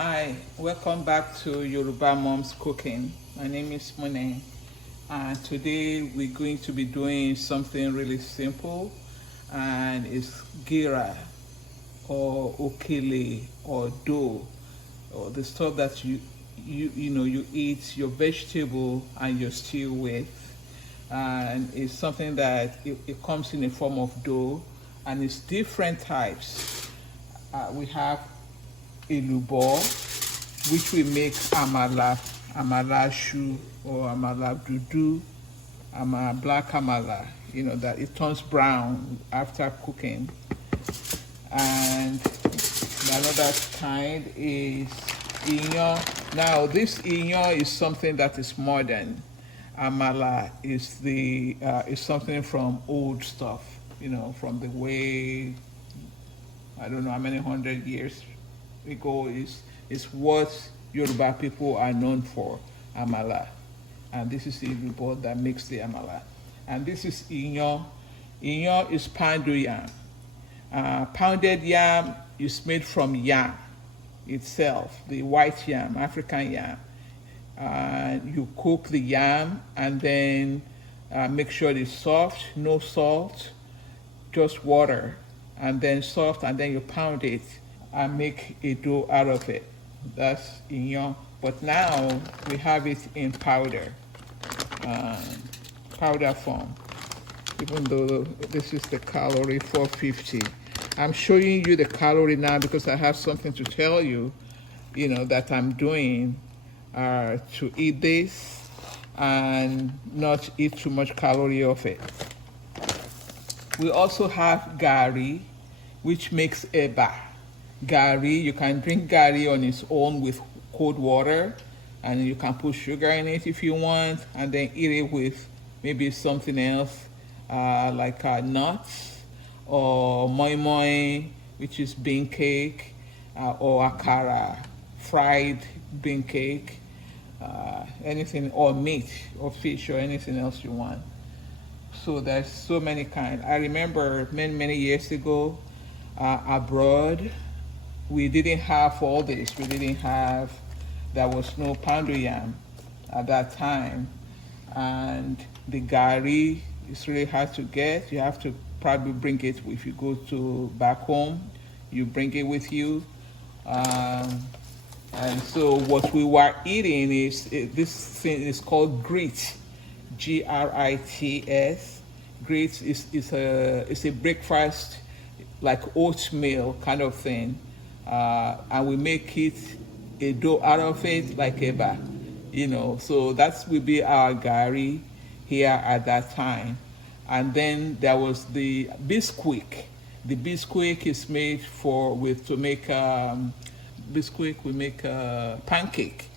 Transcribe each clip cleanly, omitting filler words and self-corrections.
Hi, welcome back to Yoruba Mom's Cooking. My name is Mone, and today we're going to be doing something really simple, and it's gira or okele or dough, or the stuff that you eat your vegetable and your stew with, and it's something that it comes in a form of dough, and it's different types. We have elubo, which we make amala shu or amala dudu, black amala, that it turns brown after cooking. And another kind is inyo. Now this inyo is something that is modern. Amala is something from old stuff, from the way, I don't know how many 100 years ago, is what Yoruba people are known for, amala. And this is the report that makes the amala. And this is inyo. Inyo is pounded yam. Pounded yam is made from yam itself, the white yam, African yam. You cook the yam and then make sure it's soft, no salt, just water, and then soft, and then you pound it and make a dough out of it. That's inyo. But now we have it in powder, powder form. Even though this is the calorie 450. I'm showing you the calorie now because I have something to tell you, that I'm doing to eat this and not eat too much calorie of it. We also have gari, which makes eba. Gari, you can drink gari on its own with cold water, and you can put sugar in it if you want, and then eat it with maybe something else, like nuts or moi moi, which is bean cake, or akara, fried bean cake, anything, or meat or fish or anything else you want. So there's so many kinds. I remember many years ago, abroad, we didn't have all this. There was no pounded yam at that time. And the gari is really hard to get. You have to probably bring it if you go to back home. You bring it with you. And so what we were eating this thing is called grits, grits. Grits is a breakfast, like oatmeal kind of thing, and we make it a dough out of it, like eba, So that will be our gari here at that time. And then there was the bisquick. The bisquick is made to make bisquick. We make pancake.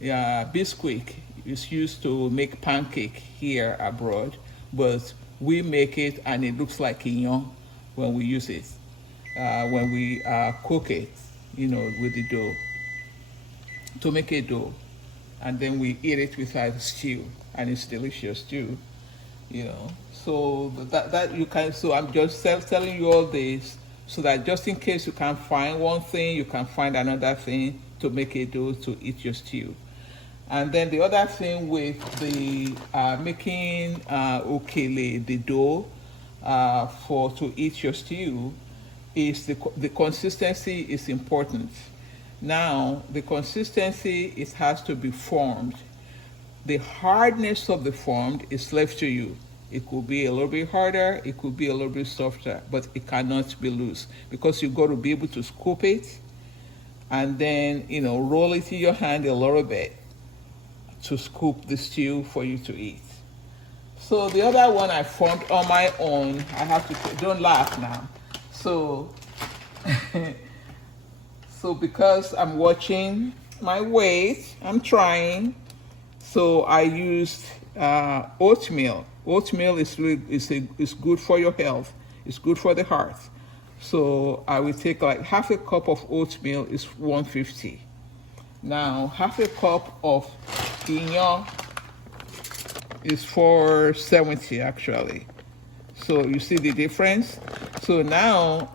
Yeah, bisquick is used to make pancake here abroad, but we make it and it looks like inyo when we use it, when we cook it, with the dough, to make a dough. And then we eat it with our stew, and it's delicious too, So that you can, so I'm just telling you all this so that just in case you can't find one thing, you can find another thing to make a dough to eat your stew. And then the other thing with the making okele, the dough, to eat your stew, is the consistency is important. Now, the consistency, it has to be formed. The hardness of the formed is left to you. It could be a little bit harder, it could be a little bit softer, but it cannot be loose because you've got to be able to scoop it and then, roll it in your hand a little bit to scoop the stew for you to eat. So the other one I formed on my own, I have to, don't laugh now. So, so because I'm watching my weight, I'm trying. So I used oatmeal. Oatmeal is good for your health. It's good for the heart. So I will take like half a cup of oatmeal is 150. Now half a cup of inyo is 470 actually. So you see the difference. So now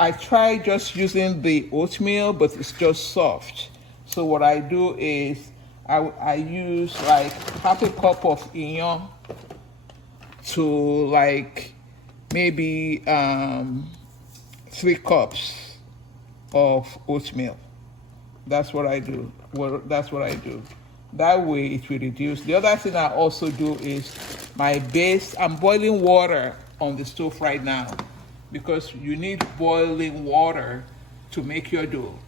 I try just using the oatmeal, but it's just soft. So what I do is I use like half a cup of iyon to like maybe 3 cups of oatmeal. That's what I do. Well, that's what I do. That way it will reduce. The other thing I also do is my base. I'm boiling water on the stove right now because you need boiling water to make your dough.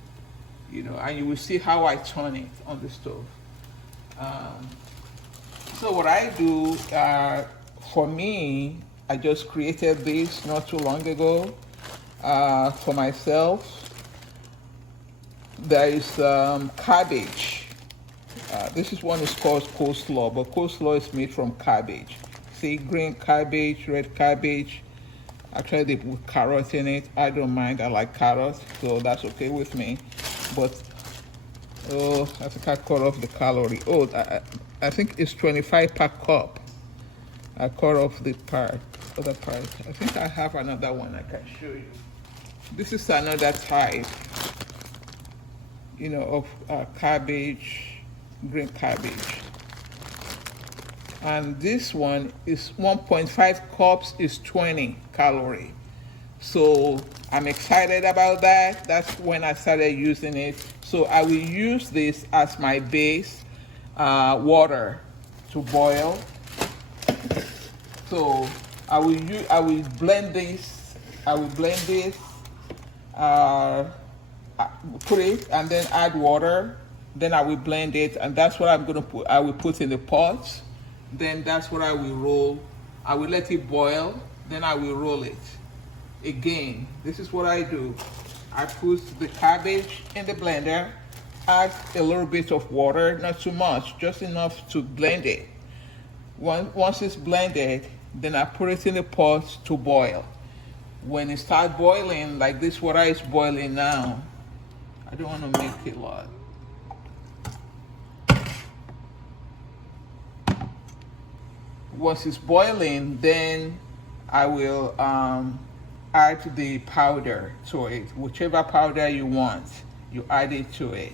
And you will see how I turn it on the stove. So what I do, for me, I just created this not too long ago for myself. There is cabbage. This is one is called coleslaw, but coleslaw is made from cabbage. See, green cabbage, red cabbage. Actually, they put carrot in it. I don't mind. I like carrots, so that's okay with me. But I think I cut off the calorie. I think it's 25 per cup. I cut off the other part. I think I have another one I can show you. This is another type, of cabbage, green cabbage. And this one is 1.5 cups is 20 calorie. So I'm excited about that. That's when I started using it. So I will use this as my base water to boil. So I will blend this. Put it and then add water. Then I will blend it, and that's what I'm gonna put. I will put in the pot. Then that's what I will roll. I will let it boil. Then I will roll it. Again, this is what I do. I put the cabbage in the blender, add a little bit of water, not too much, just enough to blend it. Once it's blended, then I put it in the pot to boil. When it starts boiling, like this water is boiling now, I don't want to make it a lot. Once it's boiling, then I will add the powder to it. Whichever powder you want, you add it to it.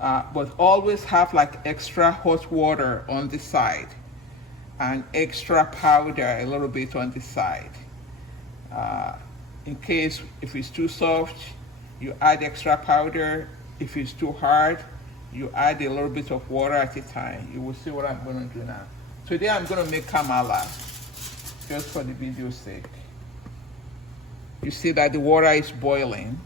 But always have like extra hot water on the side and extra powder a little bit on the side. In case if it's too soft, you add extra powder. If it's too hard, you add a little bit of water at a time. You will see what I'm going to do now. Today I'm going to make Amala, just for the video's sake. You see that the water is boiling.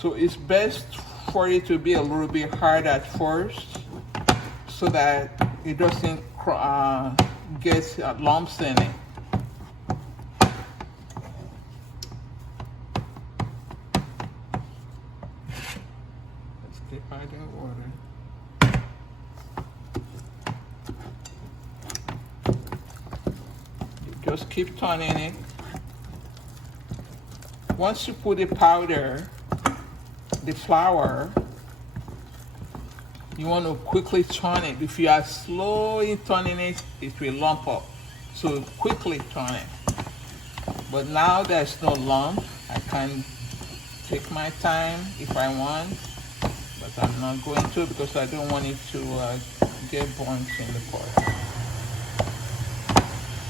So it's best for it to be a little bit hard at first so that it doesn't get lumps in it. Let's get by that water. You just keep turning it. Once you put the powder, the flour, you want to quickly turn it. If you are slowly turning it, it will lump up. So quickly turn it. But now there's no lump. I can take my time if I want, but I'm not going to because I don't want it to get burnt in the pot.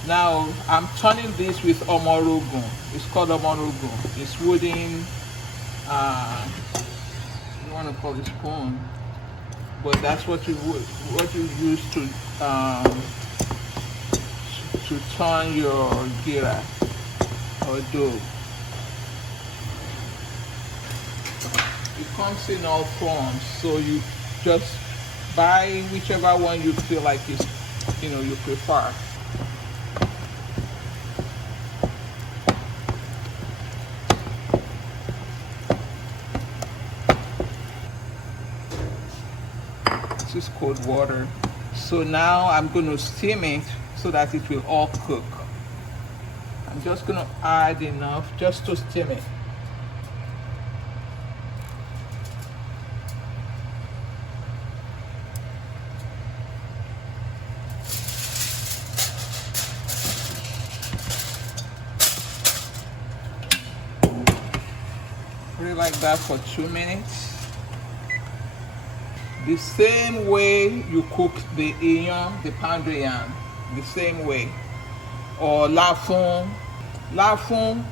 Now I'm turning this with omorogun. It's called omorogun. It's wooden. You want to call it spoon, but that's what you use to turn your gira or dough. It comes in all forms, so you just buy whichever one you feel like is, you prefer. This is cold water. So now I'm going to steam it so that it will all cook. I'm just going to add enough just to steam it. Put it like that for 2 minutes. The same way you cook the yam, the pounded yam, the same way. Or lafun. Lafun,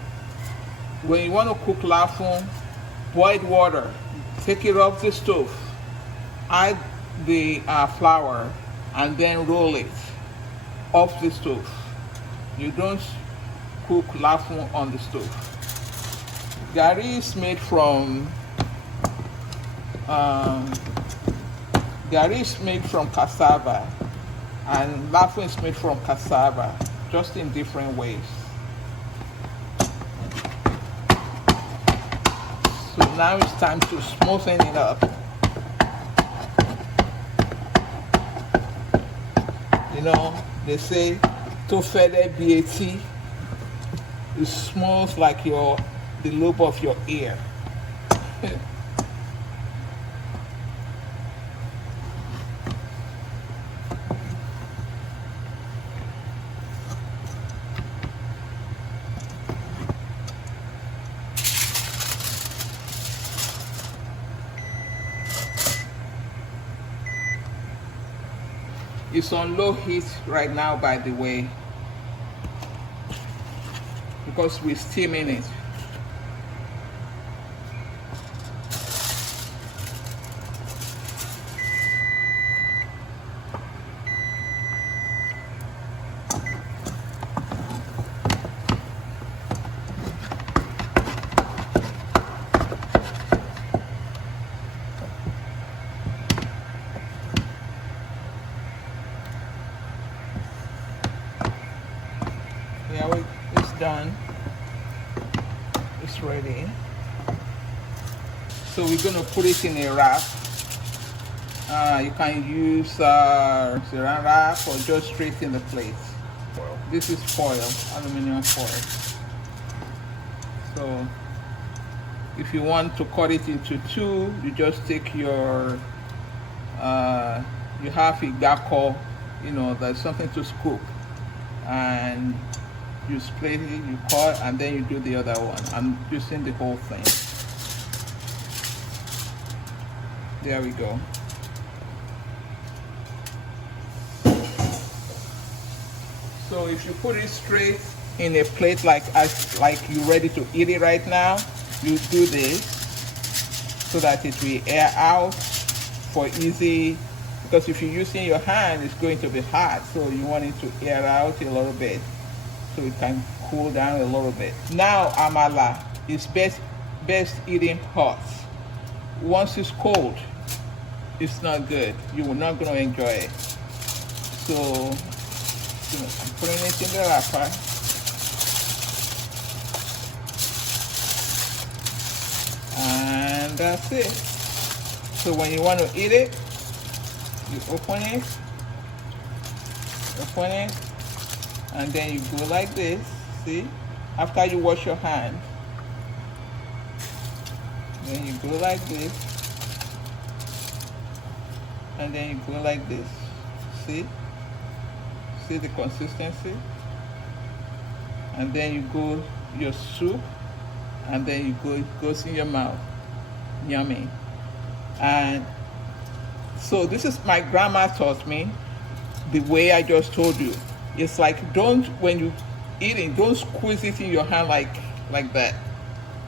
when you want to cook lafun, boiled water, take it off the stove, add the flour, and then roll it off the stove. You don't cook lafun on the stove. Gari is made from cassava, and lafun is made from cassava, just in different ways. So now it's time to smoothen it up. You know, they say to fede BAT, it smells like the lobe of your ear. It's on low heat right now, by the way, because we're steaming it. Yeah, it's done. It's ready. So we're going to put it in a wrap. You can use saran wrap or just straight in the plate. This is foil, aluminum foil. So if you want to cut it into two, you just take your, you have a gako, you know, there's something to scoop. And you split it, you cut, and then you do the other one. I'm using the whole thing. There we go. So if you put it straight in a plate like you're ready to eat it right now, you do this so that it will air out for easy, because if you're using your hand, it's going to be hot, so you want it to air out a little bit so it can cool down a little bit. Now amala is best eating hot. Once it's cold, it's not good. You're not going to enjoy it. So I'm putting it in the wrapper. And that's it. So when you want to eat it, you open it, and then you go like this, see? After you wash your hand, then you go like this, and then you go like this, see? See the consistency? And then you go your soup, and then it goes in your mouth. Yummy. And so this is my grandma taught me the way I just told you. It's like, when you eating, don't squeeze it in your hand like that.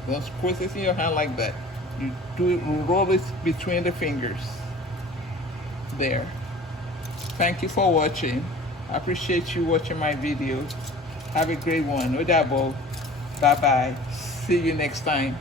Don't squeeze it in your hand like that. You roll it between the fingers. There. Thank you for watching. I appreciate you watching my video. Have a great one. Odabo. Bye bye. See you next time.